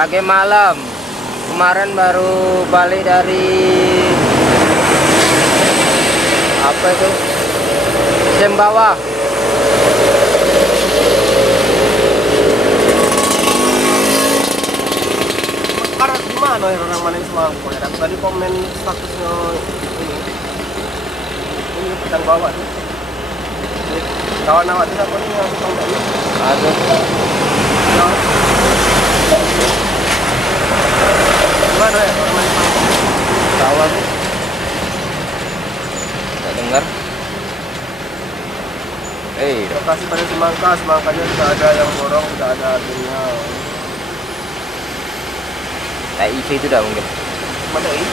Pagi malam. Kemarin baru balik dari apa itu? Sembawah. Karena gimana ya orang mana semangko ya? Tadi komen statusnya ini pedang bawah tuh. Kawan awak itu apa nih yang tahu dari? Aduh, Gimana ya orang mana semangko? tahu aku. Nggak dengar. Terima kasih pada semangkanya sudah ada yang borong, sudah ada adanya. Tak isi itu dah mungkin. Mana ini?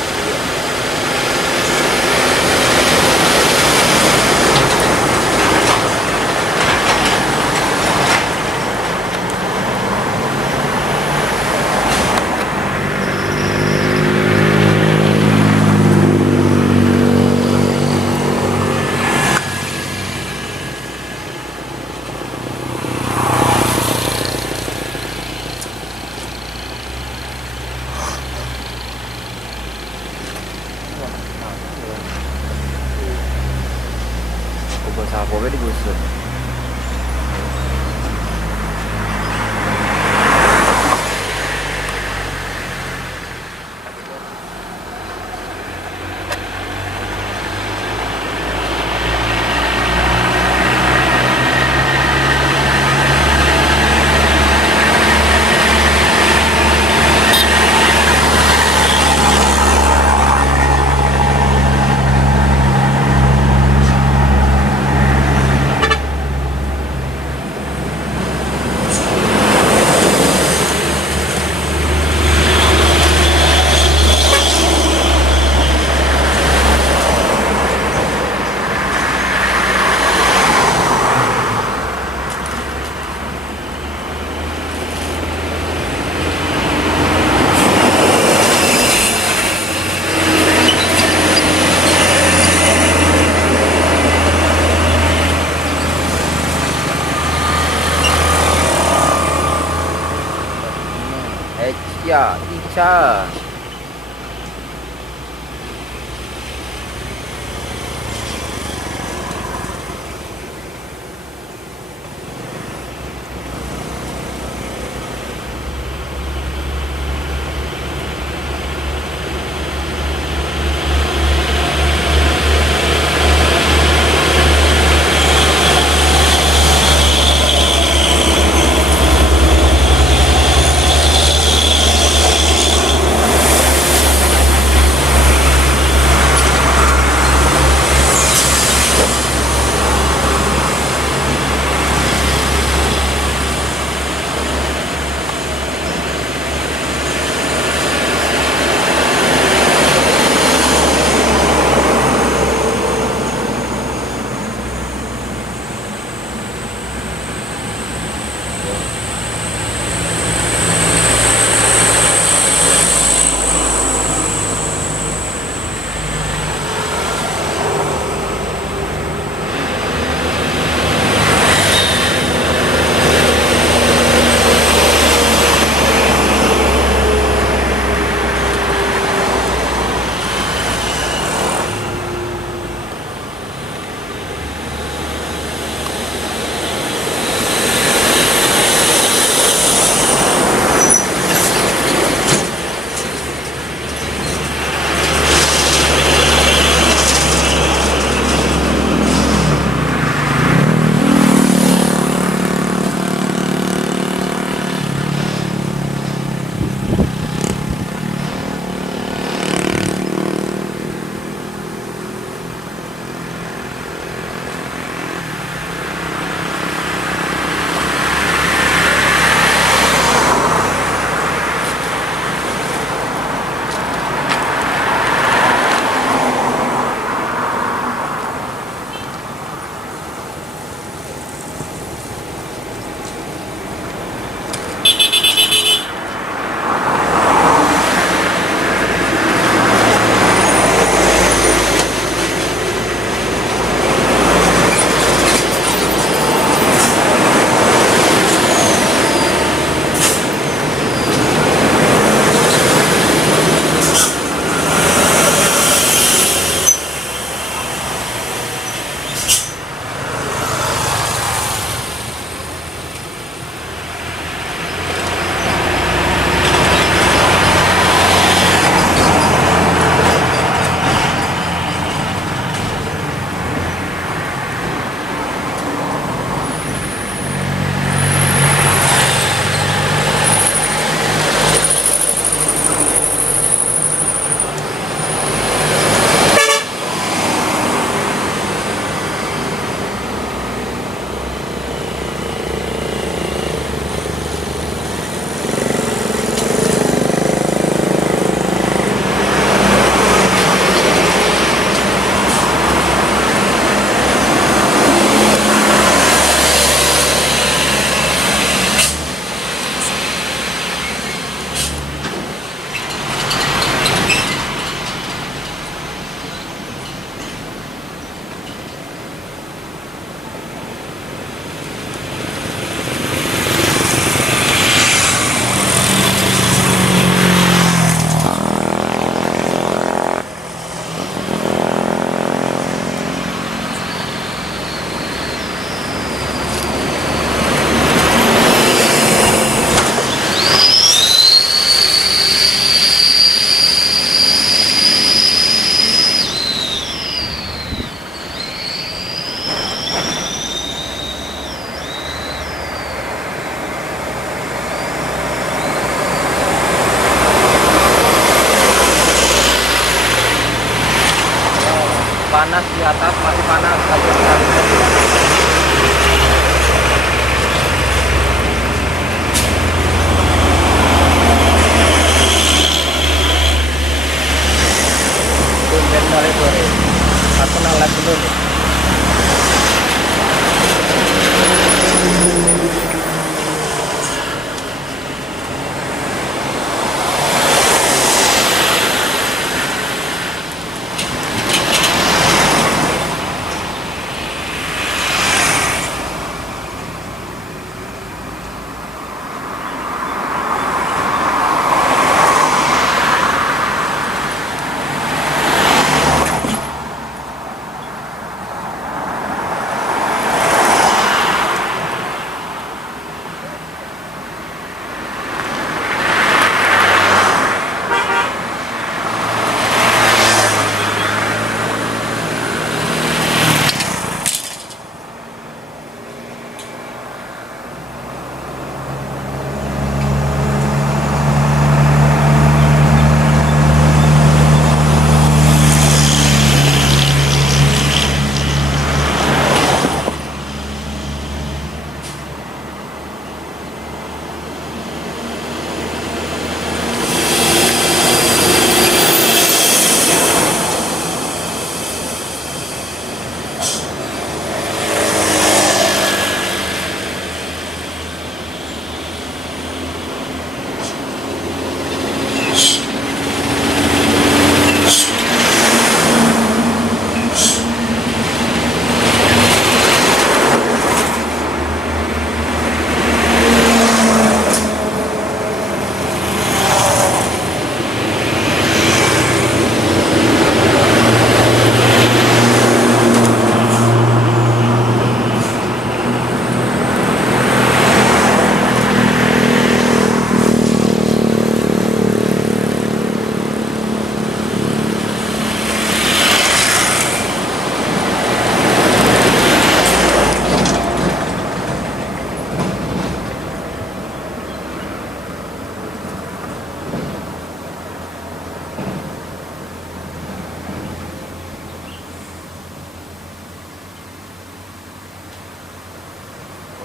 Kebun sapo be digusur. Ya, Ica. atas masih panas, tapi kita bisa tumben kali sore. Aku nolak dulu nih.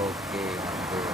Oke, mantul.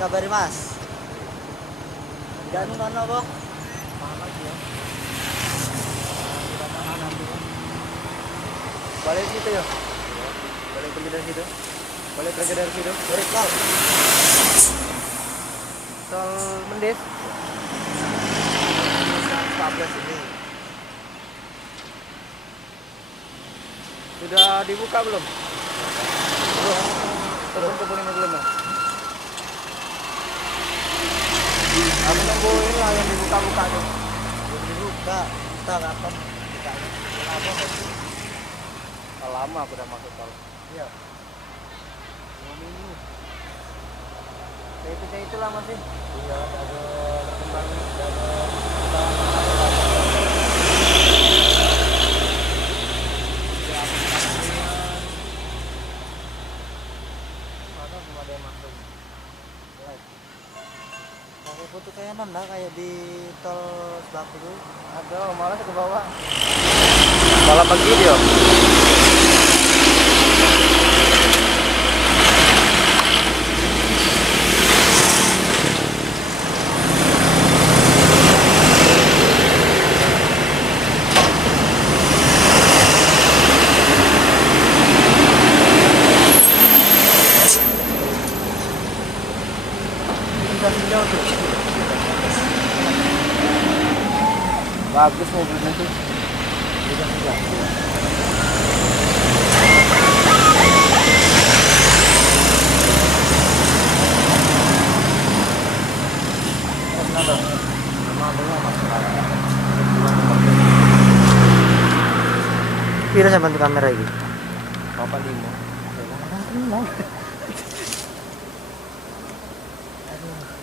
kabari Mas. Jangan mana boh? Balik situ ya. Balik pergi dari situ. Balik pergi dari situ. Balik kau. Tol Mendes. 14 ini. Sudah dibuka belum? Belum. Kebun-kebun ini belum ya? Aku nunggu ini lah yang dibuka-buka tuh. Belum dibuka. Kita kapan bukanya? Lama kan? Lama aku udah masuk tol. Iya. 2 minggu. Kayak itulah masih. Iya, ada Perkembangan. mana belum ada yang masuk. Pakai foto kayak mana kayak di tol Sebaku dulu. Ada, malah ke bawah. Malah pagi dia. Bagus mobilnya tuh. Pira saya bantu kamera ini. 85.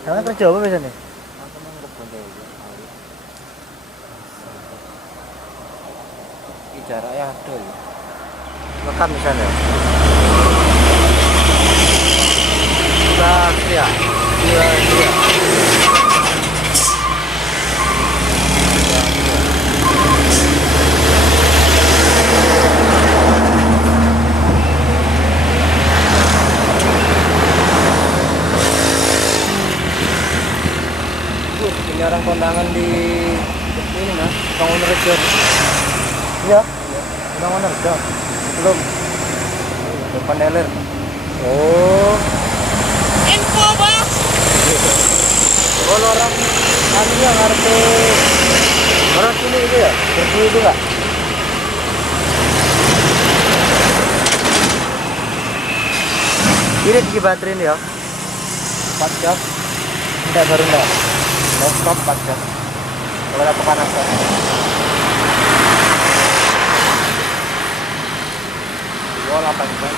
Kamu kerja apa biasanya? Jarak ya ada ya. Makan misalnya. Ya. Iya. Ini orang kondangan di ini mas, bangun rejo. Iya. Udah mana udah? Belum. Depan dealer. Oh. Info bang. Kalau orang anu yang ngerti orang sini itu ya, berdua itu nggak? Ini di baterai ini ya. 4 jam. Enggak baru enggak. Non stop 4 jam. Kalau ada kepanasan. Dua 8 jam.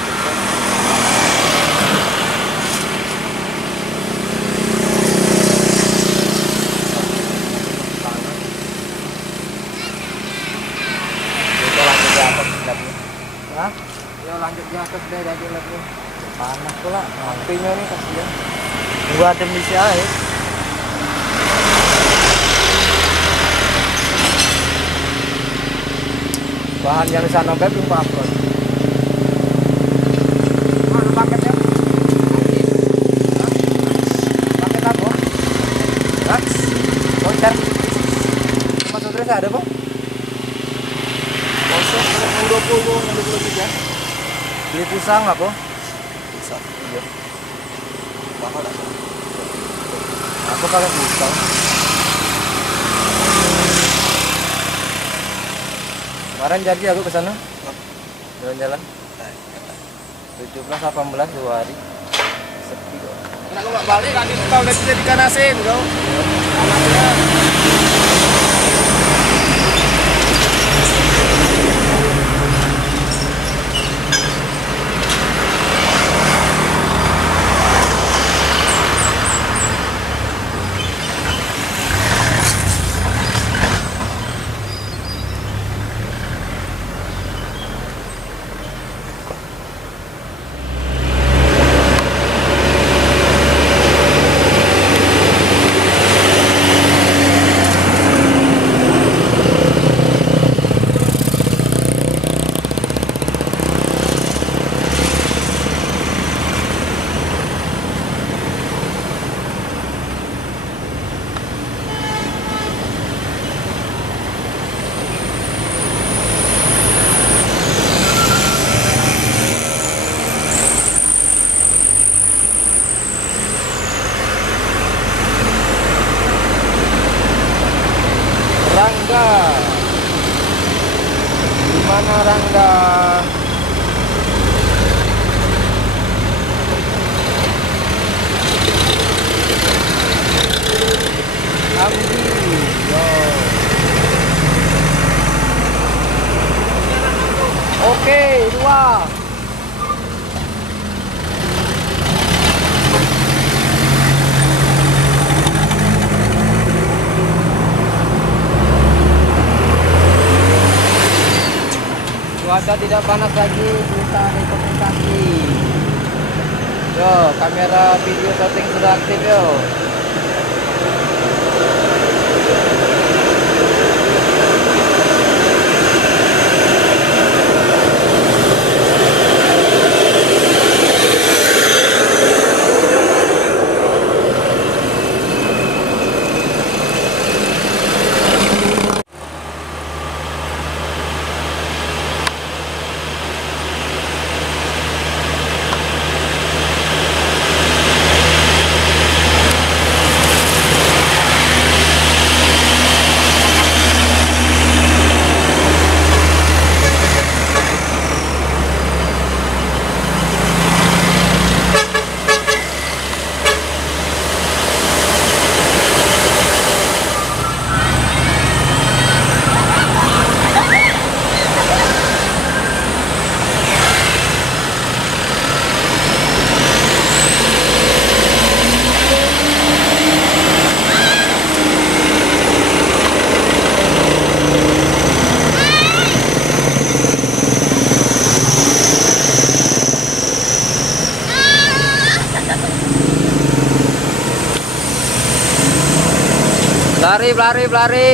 Kita lanjut di atas labnya. Hah? Ya lanjut di atas deh dari labnya. Panas pula. Apinya nih kasihan. Gua ada misi air. Bahan yang di sana belum upload. Mana paketnya? Paket apa? Hah? Voucher? Mas Udres ada bang? Voucher yang 20, yang 23. Beli pisang apa? Bisa. Iya. Mahal lah. Aku pakai pisang. Kemarin jadi aku ke sana. Jalan-jalan. 17 18 2 hari. Sepi kok. Kenapa nggak balik kan di tol dan bisa dikanasin kau? Rangga. Ambi, yo. Oke, dua. Cuaca tidak panas lagi, bisa rekomendasi. Yo, kamera video shooting sudah aktif yo. Lari, lari, lari.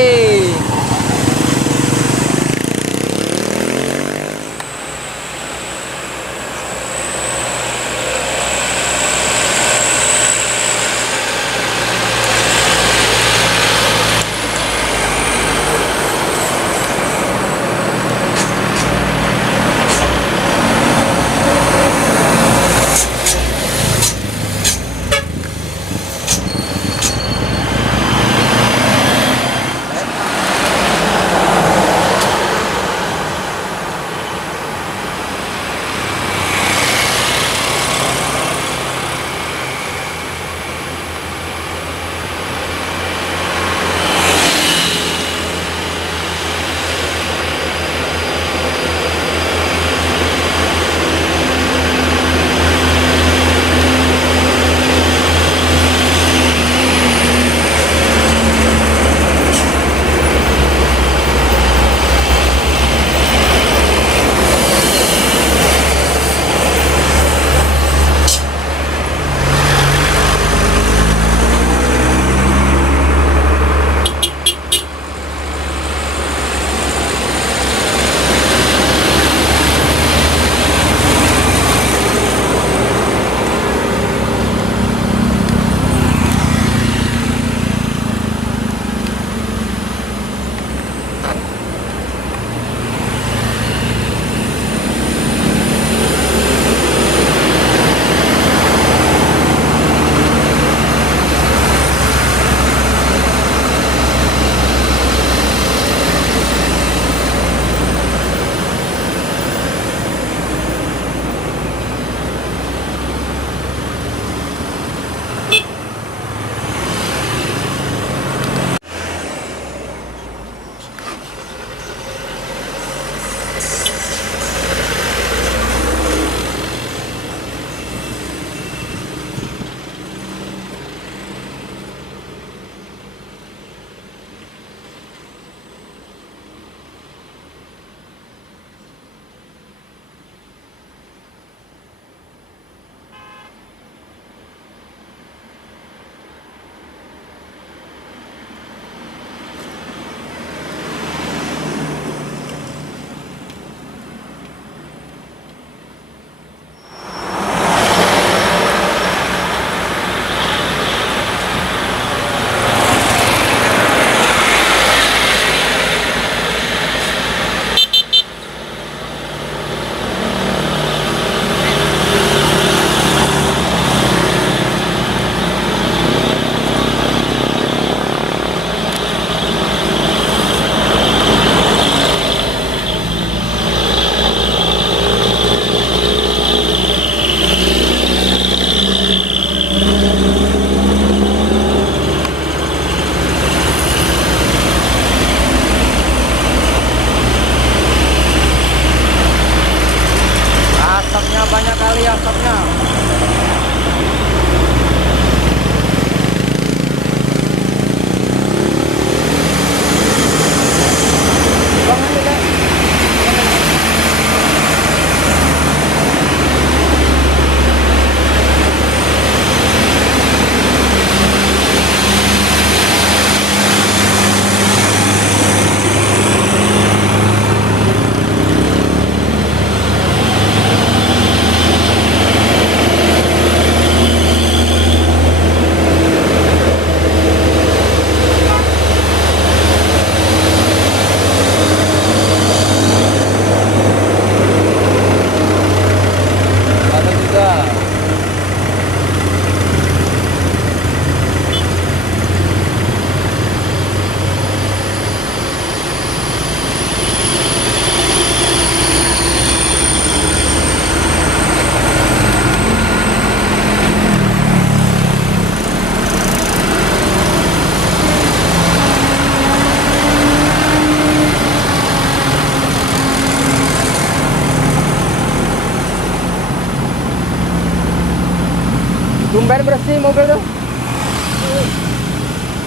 Tumben bersih mobil tuh.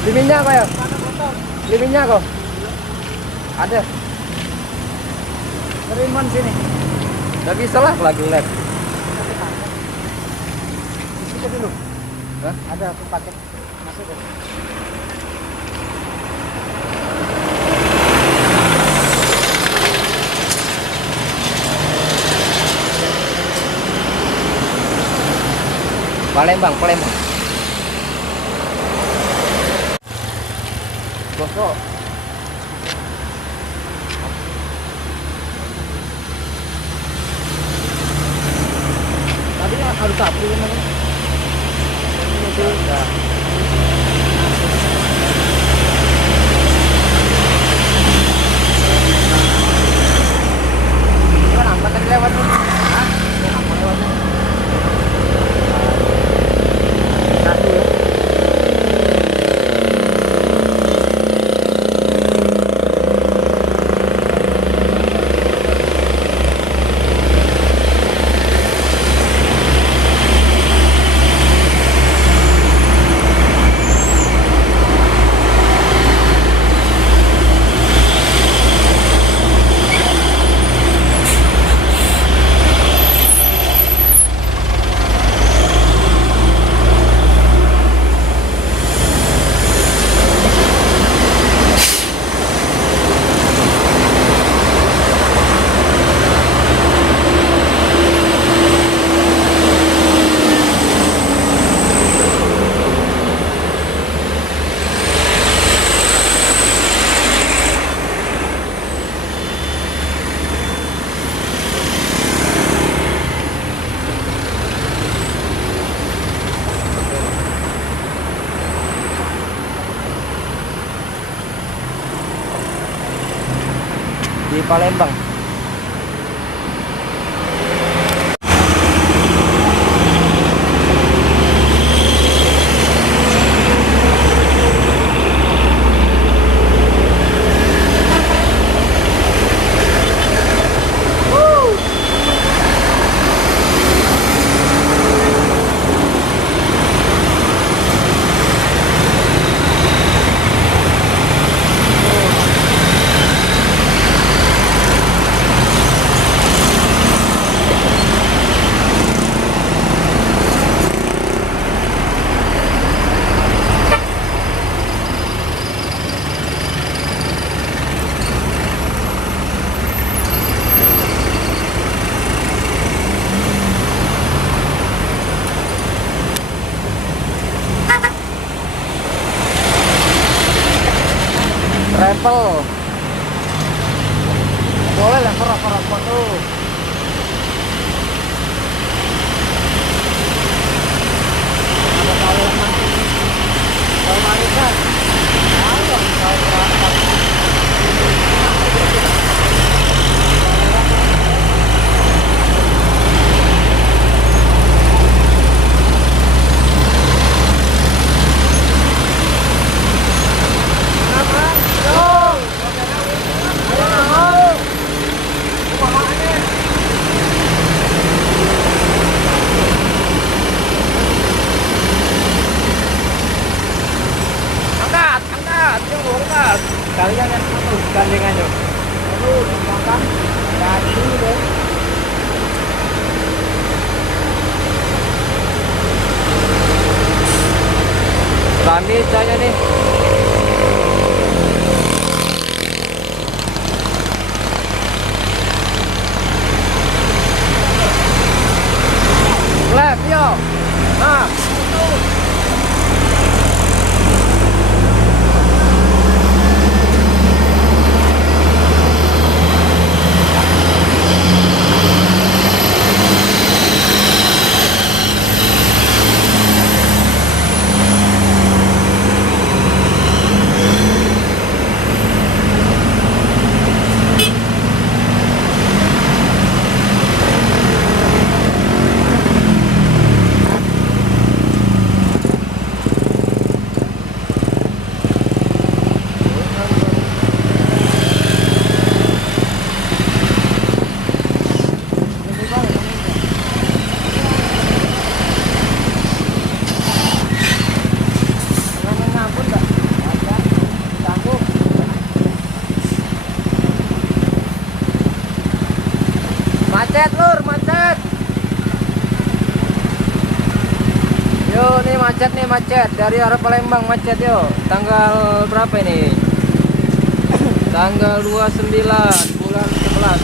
Beli minyak kok ya? Beli minyak kok? Ada. Teriman sini. Nggak bisa lah lagi lab. Kita dulu. Hah? Ada aku paket masuk deh. Palembang. Gosok. Tadinya harus sapu kan. Udah. Ini apa tadi lewat nih? Hah? Ini apa lewatnya? Satu ya. Di Palembang. Travel. Boleh lah kerok foto. Ada kalau nanti kalau marikan. Kalian yang satu gandengan yuk. Aduh, makan kaki deh. Kami saya nih. Left yo. Nah. Yo, nih macet dari arah Palembang macet yo. Tanggal berapa ini? Tanggal 29 bulan 11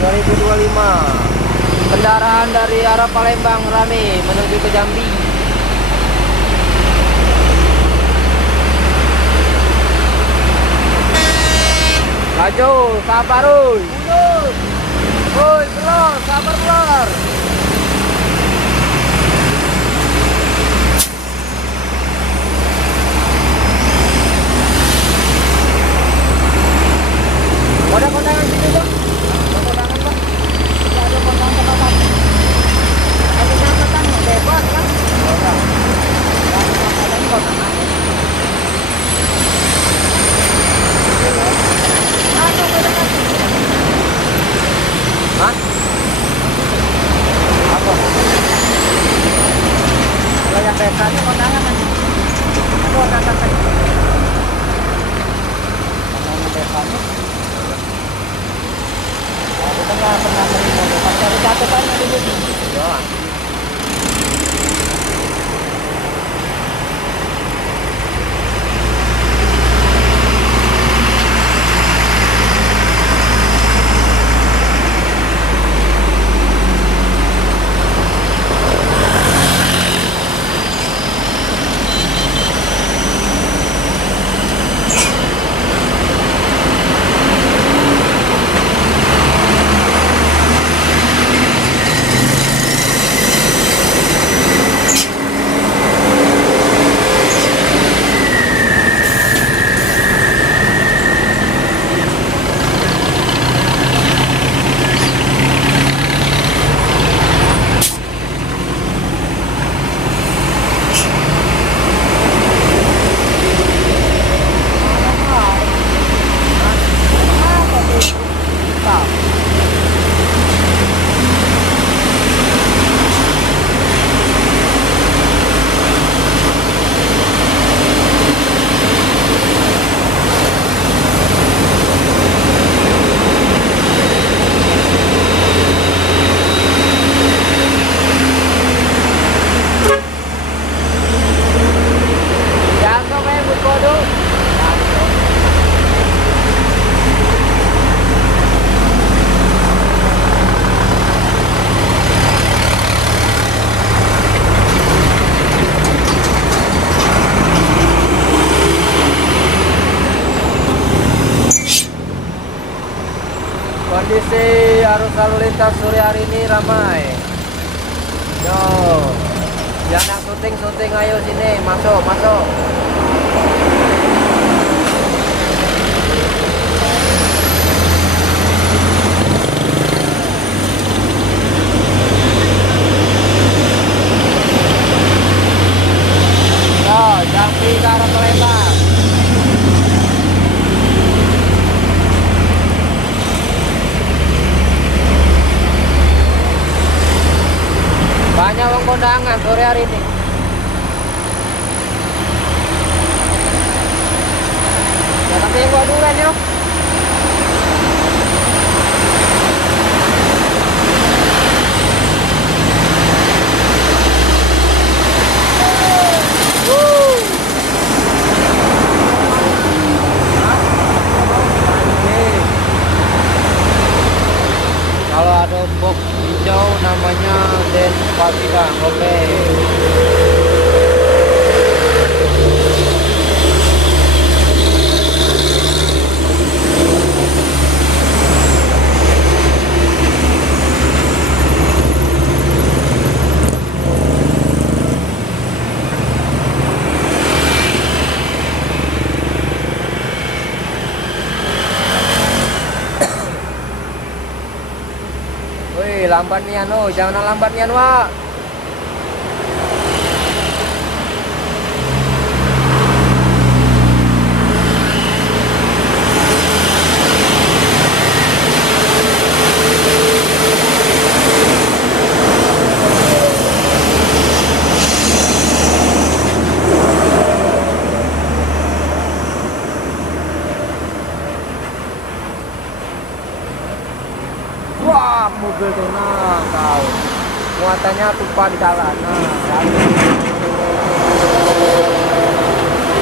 2025. Kendaraan dari arah Palembang rame menuju ke Jambi. Laju, sabar oi. Oi, telur, sabar telur. Ada kondangan sini bang? Ada kondangan bang? Tidak ada kondangan tempat. Ada catatan bebas kan? Oh ya. Ada kondangan. Ada kondangan. Hah? Apa? Kalau yang biasanya kondangan nanti. Ada kondangan tadi. Kondangan biasanya. Kita nggak pernah menerima pakai catatan dulu. Ya. Kondisi arus lalu lintas sore hari ini ramai. Yo, yang nak syuting ayo sini, masuk. Yo, Jambi ke arah Palembang. Banyak uang kondangan sore hari ini. Ya tapi yang gua duluan yuk. Kalau ada box hijau namanya Den Pasiran. Oke. Wih, lambat nian, oh, jangan lambat nian, Wak. Wah, mobil tenang kau. Muat katanya tumpah di jalan. Nah,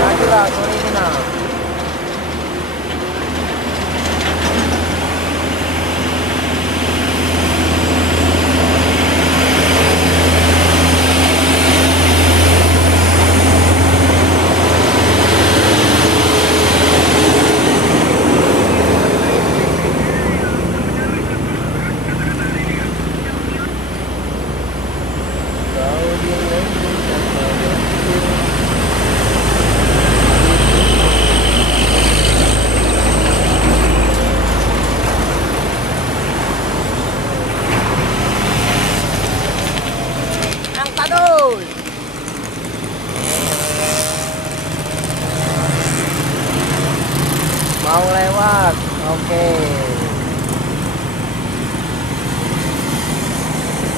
lagi lah sore ini nah. Mau lewat, oke.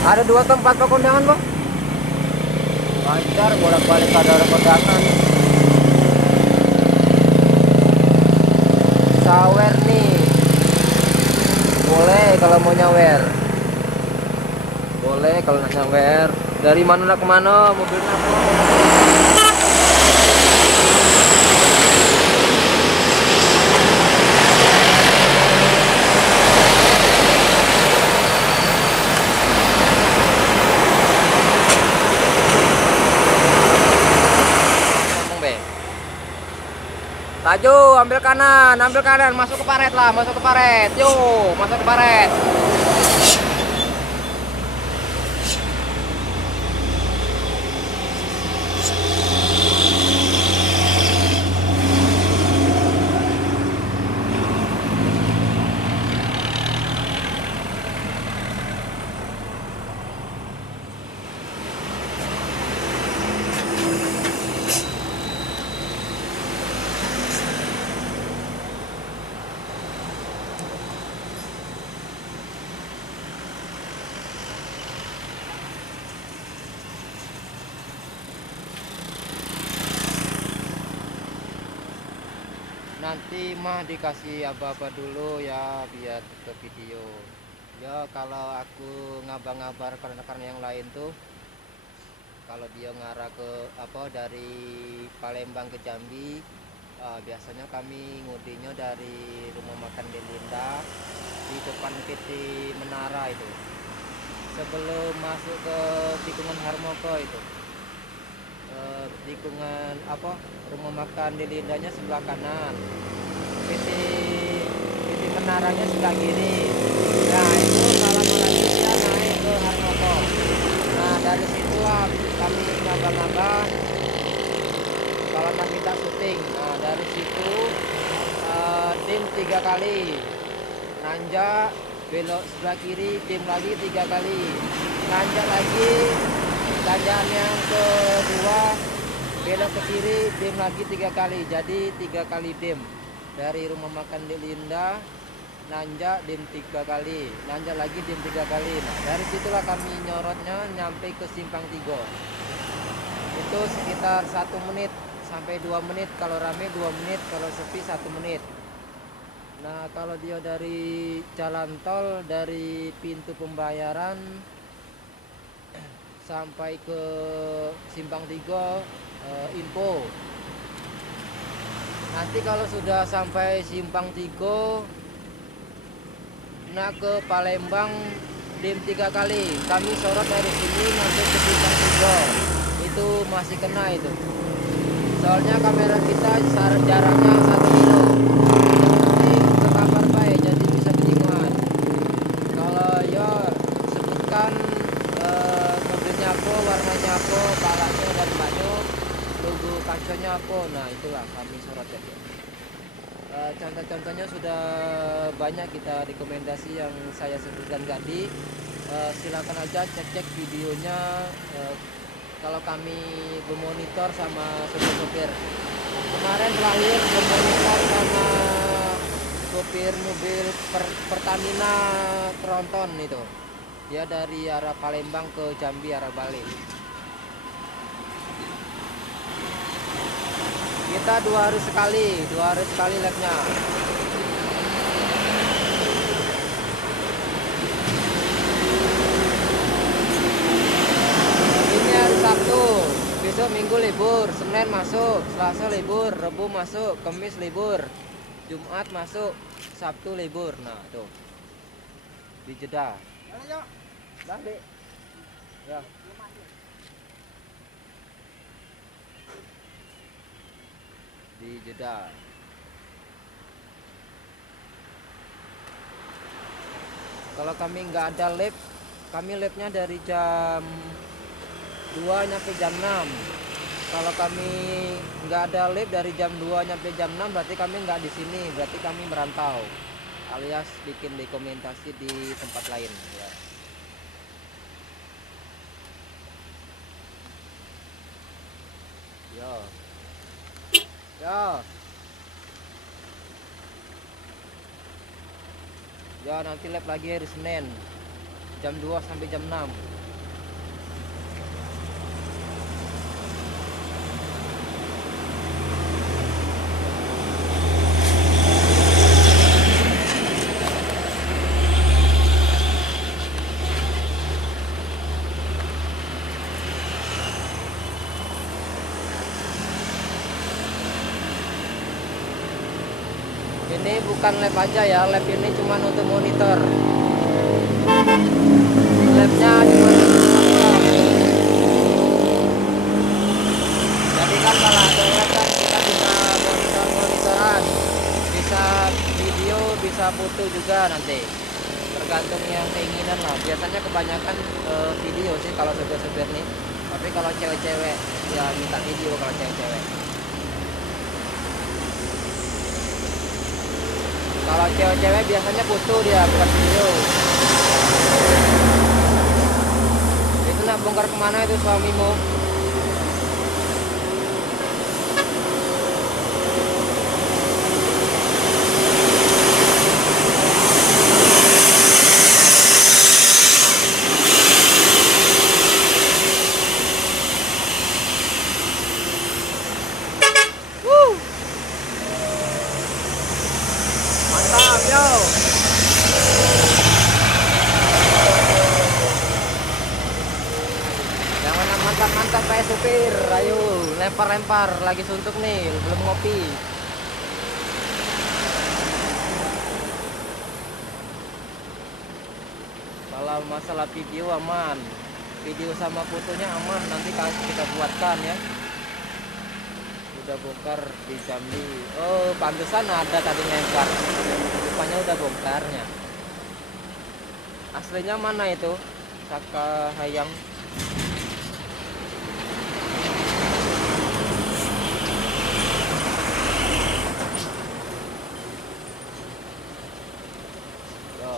Ada 2 tempat kondangan, Bang. Lancar bolak-balik ada kondangan. Sawer nih. Boleh kalau mau nyawer. Boleh kalau nak nyawer. Dari mana ke mana mobilnya? Laju, ambil kanan, masuk ke paret lah, masuk ke paret. Yuk, masuk ke paret. Nanti mah dikasih apa-apa dulu ya biar ke video. Ya kalau aku ngabar-ngabar rekan-rekan yang lain tuh, kalau dia ngarah ke dari Palembang ke Jambi, biasanya kami ngudinya dari rumah makan Delinda di depan PT Menara itu. Sebelum masuk ke tikungan Harmoko itu. Tikungan rumah makan Delindanya sebelah kanan, PT Menaranya sebelah kiri. Nah itu kalau mau lanjut ya naik ke Harmoko. Nah dari situlah kami ngabang-ngabang kalau nanti kita syuting. Nah dari situ tim 3 kali nanjak, belok sebelah kiri tim lagi 3 kali, nanjak lagi. Tanjakan yang kedua belok ke kiri dim lagi 3 kali, jadi 3 kali dim dari rumah makan Delinda, nanjak dim 3 kali, nanjak lagi dim 3 kali. Nah dari situlah kami nyorotnya nyampe ke simpang 3 itu sekitar 1 menit sampai 2 menit, kalau rame 2 menit, kalau sepi 1 menit. Nah kalau dia dari jalan tol dari pintu pembayaran sampai ke simpang 3 info. Nanti kalau sudah sampai simpang 3 nak ke Palembang dim 3 kali, kami sorot dari sini nanti ke simpang 3 itu masih kena itu, soalnya kamera kita jaraknya 1 kilo. Jadi ke kamar baik, jadi bisa ketinggalan. Kalau ya sebutkan mobilnya apa, warnanya apa, balaknya dan banyak, logo kancanya apa, nah itulah kami sorot ya. Contoh-contohnya sudah banyak kita rekomendasi yang saya sebutkan tadi. Silakan aja cek-cek videonya kalau kami bermonitor sama sopir-sopir. Kemarin terakhir bermonitor sama sopir mobil Pertamina Tronton itu. Dia dari arah Palembang ke Jambi arah balik. Kita 2 hari sekali labnya. masuk, Minggu libur, Senin masuk, Selasa libur, Rabu masuk, Kamis libur, Jumat masuk, Sabtu libur. Nah, tuh. Di jeda. Balik. Ya. Di jeda. Kalau kami nggak ada lab, kami labnya dari jam 2 nyampe jam 6. Kalau kami nggak ada lab dari jam 2 nyampe jam 6, berarti kami nggak di sini, berarti kami merantau alias bikin dokumentasi di tempat lain ya. Yo. Yo. Ya nanti lab lagi hari Senin jam 2 sampai jam 6. Ini bukan lab aja ya, lab ini cuma untuk monitor. Labnya cuma jadi kan kalau ada lab kan kita bisa monitoran, bisa video, bisa foto juga nanti. Tergantung yang keinginan lah. Biasanya kebanyakan video sih kalau supir-supir nih. Tapi kalau cewek-cewek ya minta video kalau cewek-cewek. Kalau cewek-cewek biasanya foto dia, bukan video. Itu nak bongkar kemana itu suamimu? Mantap, yo. Jangan mantap-mantap kayak supir. Ayo, lempar-lempar. Lagi suntuk nih, belum ngopi. Kalau masalah video aman. Video sama fotonya aman, nanti kita buatkan ya. Udah bongkar di Jambi. Oh, pantesan ada tadi lempar. Rupanya udah bongkarnya. Aslinya mana itu? Saka Hayang. Yo.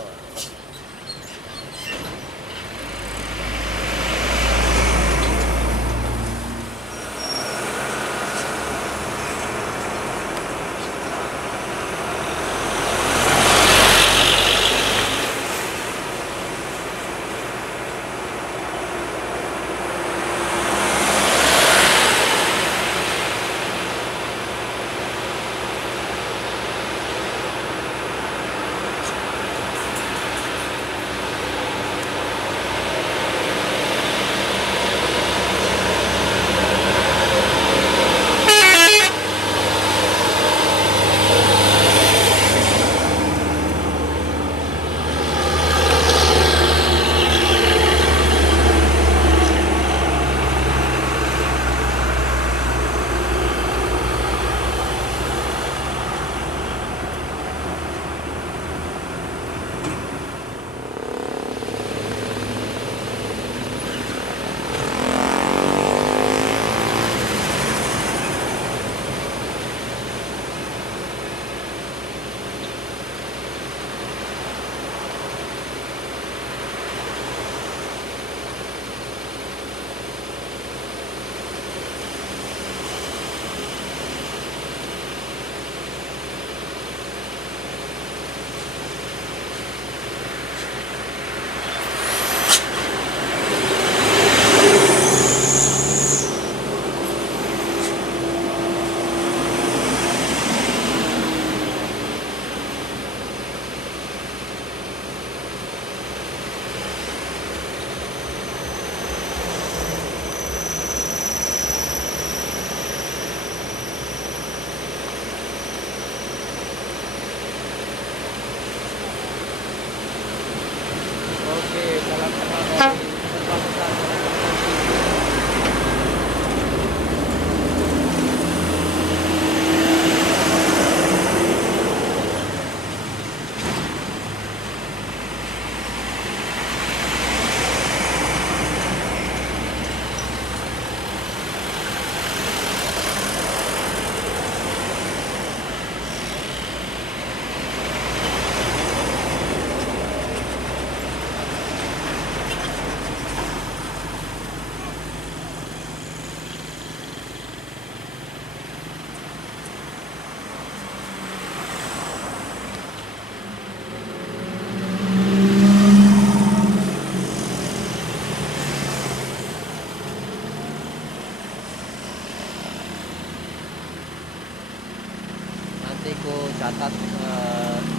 aku catat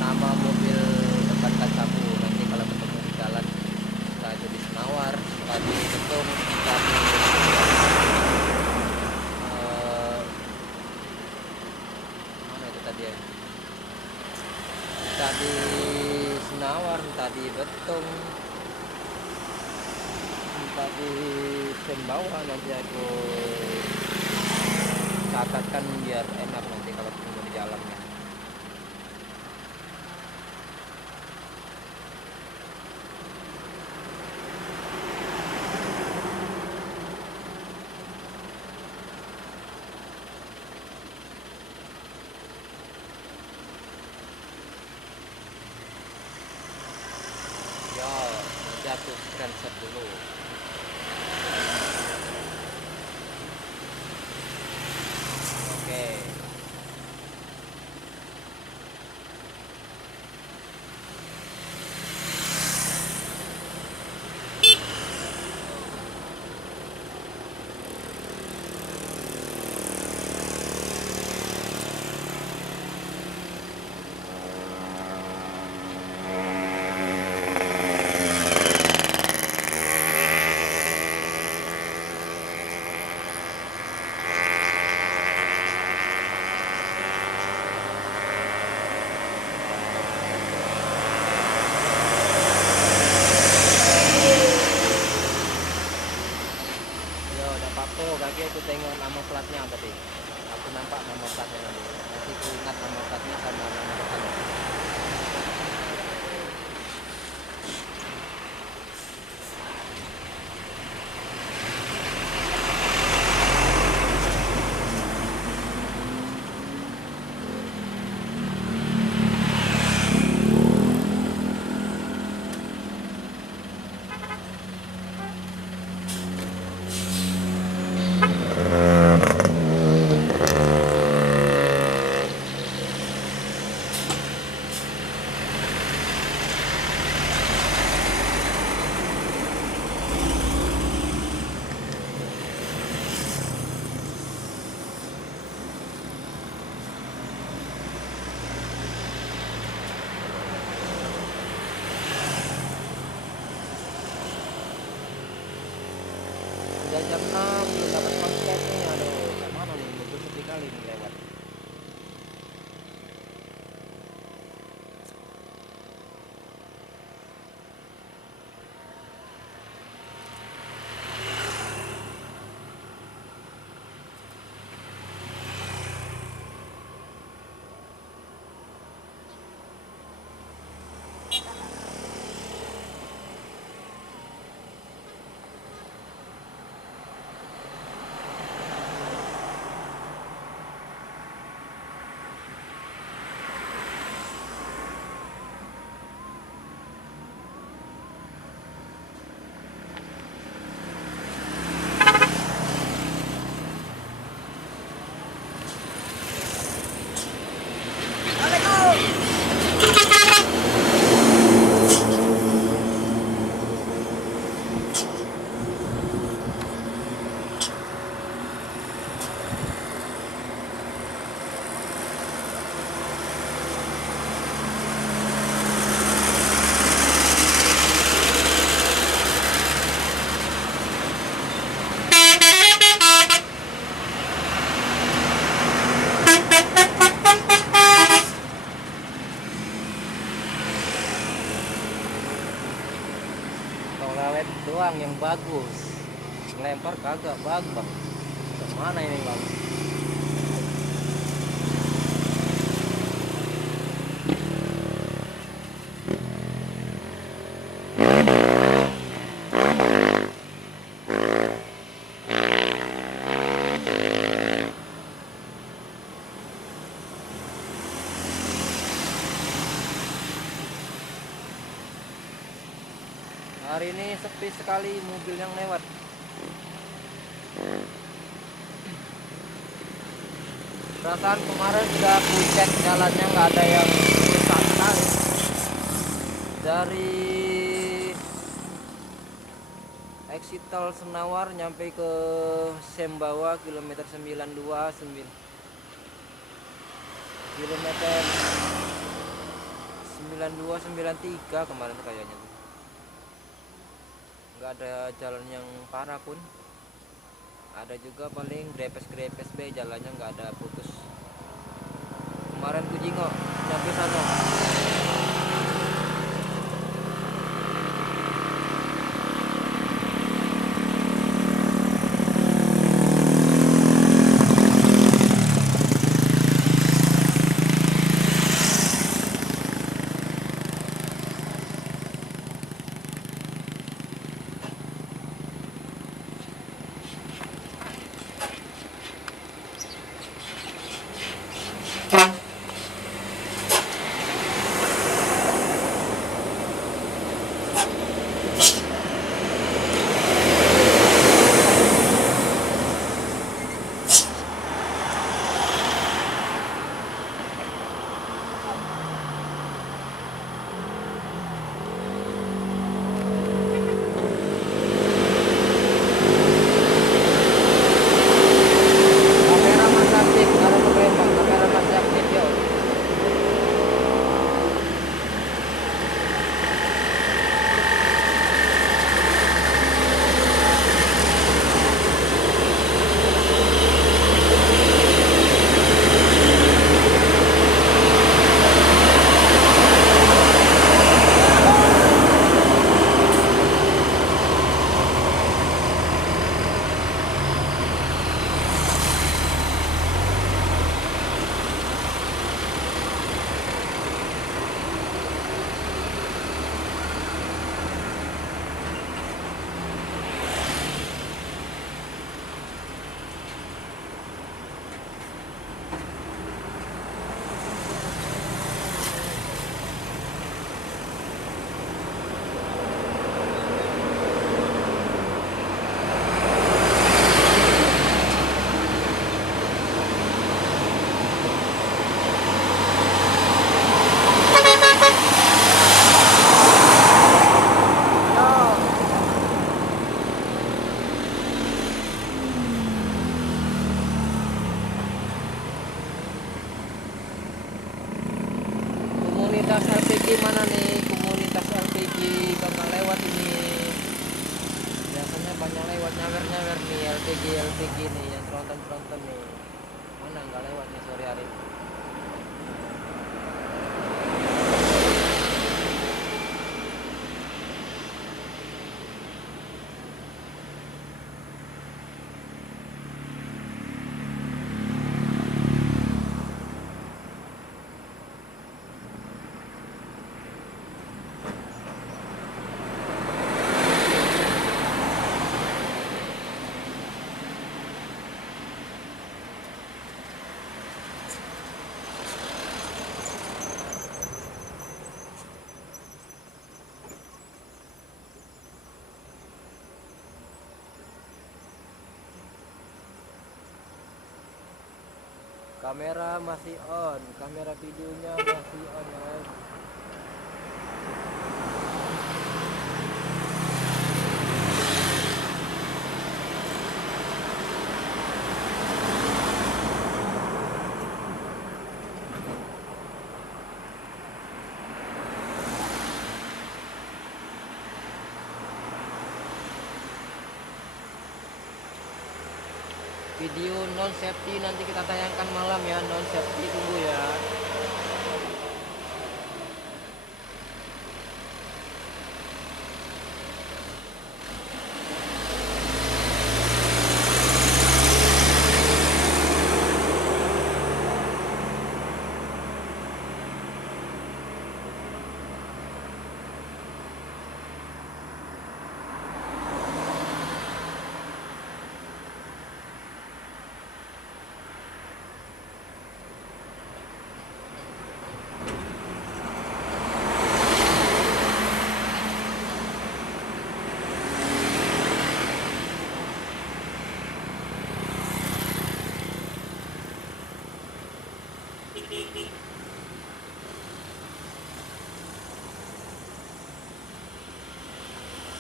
nama mobil depan kacaku. Nanti kalau ketemu di jalan, entah itu di Senawar, entah di Betung, entah di mana itu tadi ya, entah di Senawar, entah di Betung, entah di Sembawa, nanti aku catatkan biar enak nanti kalau ketemu di jalannya. Ya, nanti aku screenshot dulu. Oke. Yo, udah papo, kaki aku tengok nama platnya tadi. Aku nampak nama platnya tadi. Nanti aku ingat nama platnya sama nama depannya. Udah jam 6, belum dapat konten nih. Aduh, kemana nih? Mobil sepi kali nih lewat. Tol lewet doang yang bagus. Ngelempar kagak bagus, Bang. Kemana ini, Bang? Hari ini sepi sekali mobil yang lewat. Perasaan kemarin sudah aku cek jalannya nggak ada yang rusak sekali. Dari exit tol Senawar nyampe ke Sembawa kilometer 92 9. kilometer 9293 kemarin tuh kayaknya tuh. Nggak ada jalan yang parah pun, ada juga paling grepes-grepes be, jalannya nggak ada putus. Kemarin ku jingok nyampe sana. Kamera masih aktif, kalau mau tembak kamera masih aktif yo. Komunitas LPG mana nih? Komunitas LPG bakal lewat ini. Biasanya banyak lewat nyawer-nyawer nih LPG nih yang tronton nih. Mana nggak lewat nih sore hari? Kamera masih on, kamera videonya masih on guys. Video non safety nanti kita tayangkan malam ya, non safety tunggu ya.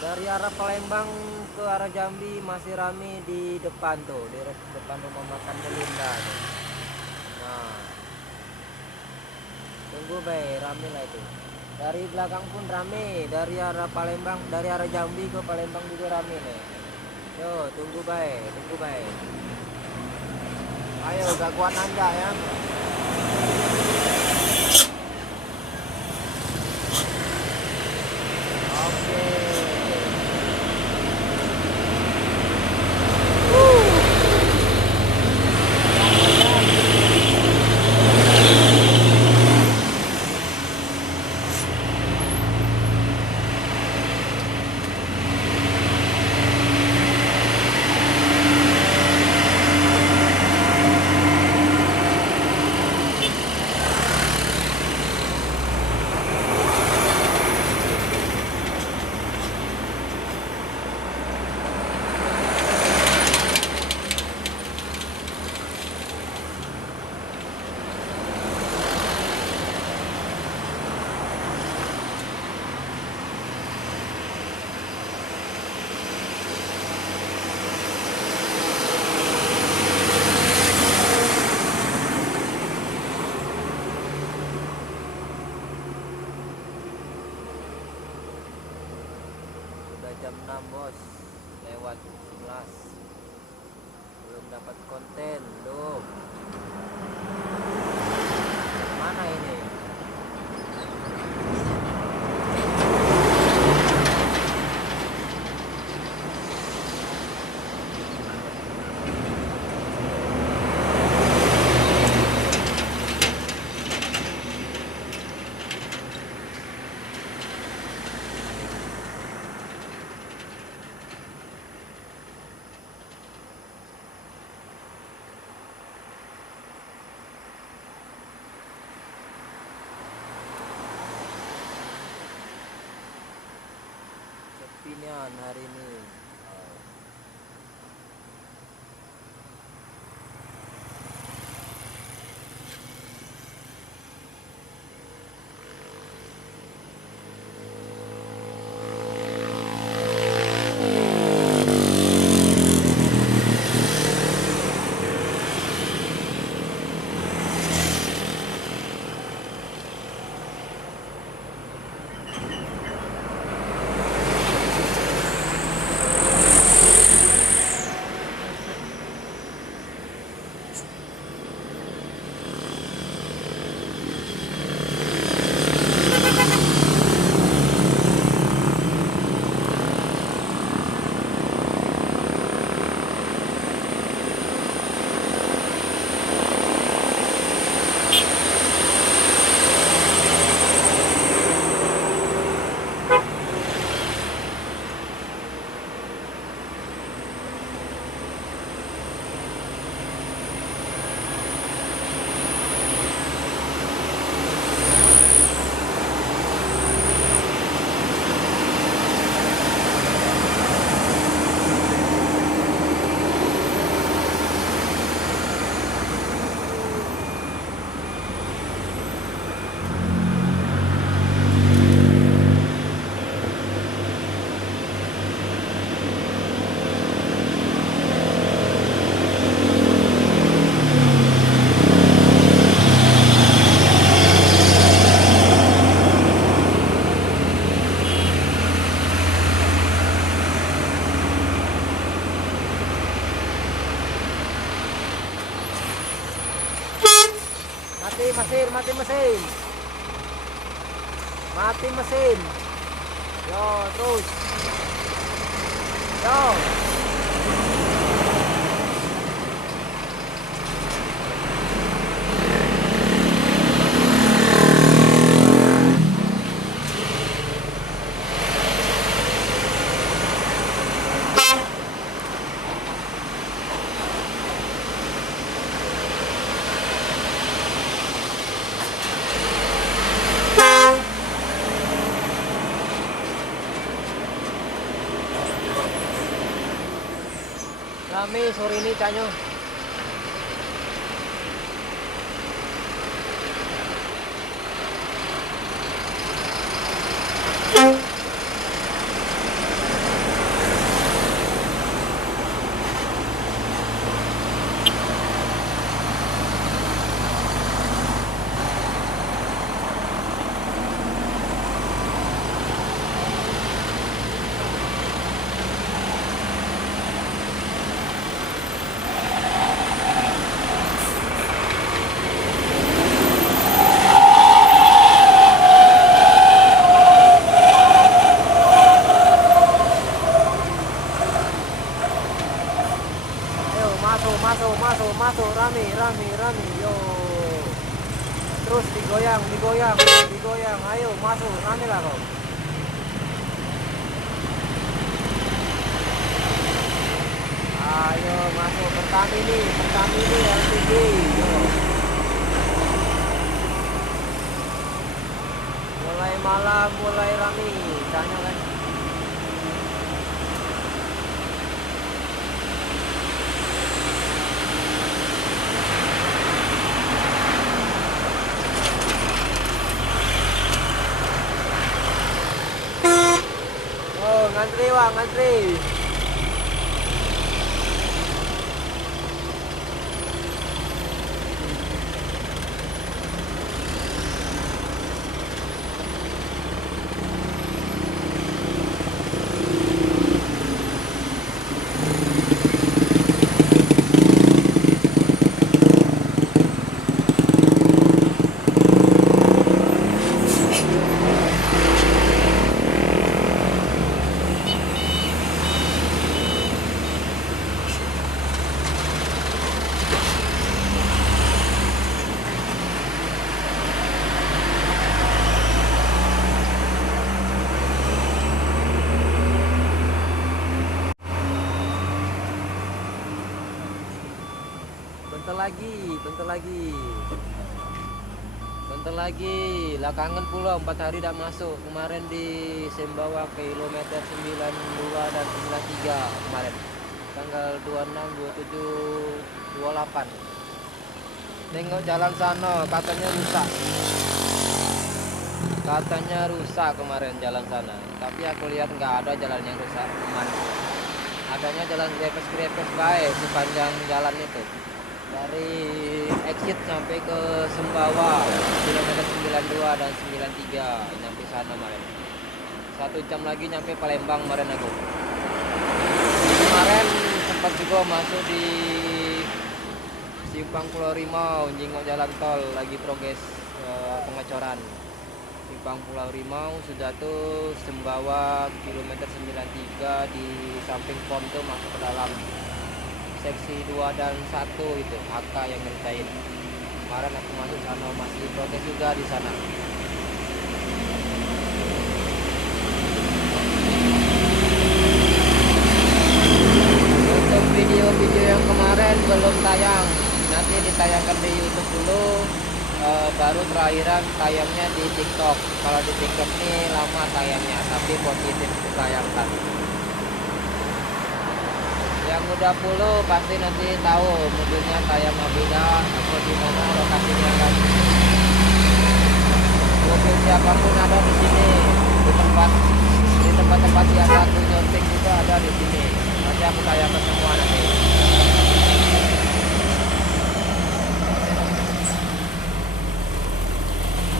Dari arah Palembang ke arah Jambi masih rame di depan tuh, di depan rumah makan Melinda tuh. Nah, Tunggu bay, rame lah itu. Dari belakang pun rame, dari arah Palembang, dari arah Jambi ke Palembang juga rame nih. Yo, tunggu bay, tunggu bay. Ayo, gak kuat nanjak ya. Oke. Jam 6 bos, lewat 11, belum dapat konten belum. Mana ini? Sepinian hari ini. Mati mesin. Mati mesin. Yo, terus. Yo. Rame sore ini Canyo. masuk, rame, yo. Terus digoyang, ayo masuk, rame lah kau. Ayo masuk Pertamini LPG, yo. Mulai malam, mulai rame, tanya kan. Oh, ngantri wah, ngantri. Bentar lagi lah, kangen pulau 4 hari tidak masuk. Kemarin di Sembawa kilometer 92 dan 93 kemarin tanggal 26, 27, 28. Tengok jalan sana katanya rusak kemarin jalan sana, tapi aku lihat nggak ada jalan yang rusak kemarin. Adanya jalan grepes baik sepanjang jalan itu. Dari exit sampai ke Sembawa kilometer 92 dan 93 nyampe sana kemarin. 1 jam lagi nyampe Palembang kemarin aku. Kemarin sempat juga masuk di Simpang Pulau Rimau, jengok jalan tol lagi progres pengecoran. Simpang Pulau Rimau sudah tuh, Sembawa kilometer 93 di samping pom tuh masuk ke dalam seksi 2 dan 1 itu HK yang ngerjain. Kemarin aku masuk sana masih progres juga di sana. Untuk video-video yang kemarin belum tayang, nanti ditayangkan di YouTube dulu, baru terakhiran tayangnya di TikTok. Kalau di TikTok ini lama tayangnya, tapi positif ditayangkan. Yang udah full pasti nanti tahu mobilnya tayang beda atau di mana lokasinya kan. Mobil siapapun ada di sini, di tempat-tempat yang aku nyontek juga ada di sini. Nanti aku tayangkan semua nanti.